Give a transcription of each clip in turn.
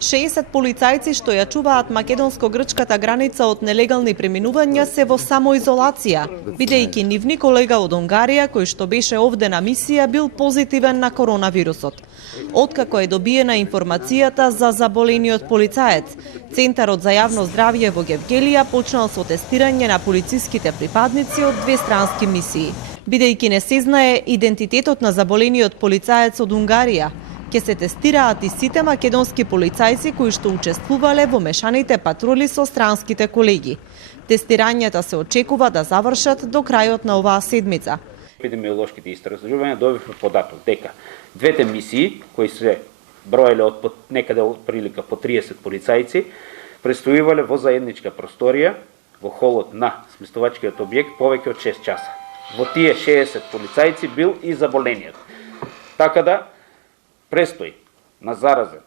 60 полицајци што ја чуваат македонско-грчката граница од нелегални преминувања се во самоизолација, бидејќи нивни колега од Унгарија, кој што беше овде на мисија, бил позитивен на коронавирусот. Откако е добиена информацијата за заболениот полицаец, Центарот за јавно здравје во Гевгелија почнал со тестирање на полициските припадници од две странски мисии. Бидејќи не се знае идентитетот на заболениот полицаец од Унгарија, ќе се тестираат и сите македонски полицајци кои што учествувале во мешаните патрули со странските колеги. Тестирањата се очекува да завршат до крајот на оваа седмица. Епидемиолошките истражувања добивме податок дека двете мисии, кои се броеле од некаде од прилика по 30 полицајци, престојувале во заедничка просторија во холот на сместувачкиот објект повеќе од 6 часа. Во тие 60 полицајци бил и заболениот. Така да престои на заразен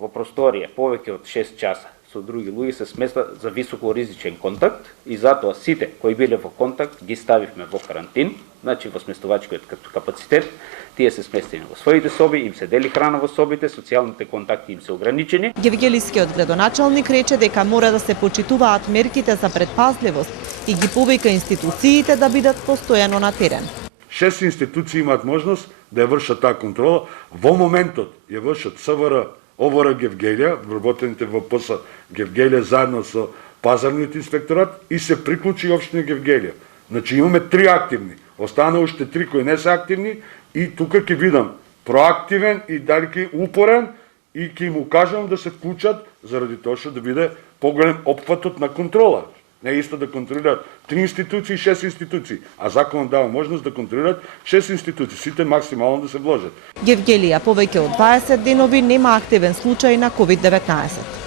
во просторија повеќе од 6 часа со други луѓе се сместа за високоризичен контакт и затоа сите кои биле во контакт ги ставивме во карантин, значи во сместувачкиот капацитет, тие се сместени во своите соби, им се дели храна во собите, социјалните контакти им се ограничени. Гевгелискиот градоначалник рече дека мора да се почитуваат мерките за предпазливост и ги повика институциите да бидат постојано на терен. 6 институции имаат можност да ја вршат таа контрола. Во моментот ја вршат СВР, ОВР Гевгелија, вработените во ПС Гевгелија заедно со пазарниот инспекторат и се приклучи општина Гевгелија. Значи имаме 3 активни, остана уште 3 кои не се активни и тука ќе видам проактивен и дали ќе упорен и ќе му кажам да се вклучат заради тоа што да биде поголем опфатот на контрола. Не е исто да контролираат 3 институции, 6 институции, а законот дава можност да контролираат 6 институции, сите максимално да се вложат. Гевгелија повеќе од 20 денови нема активен случај на COVID-19.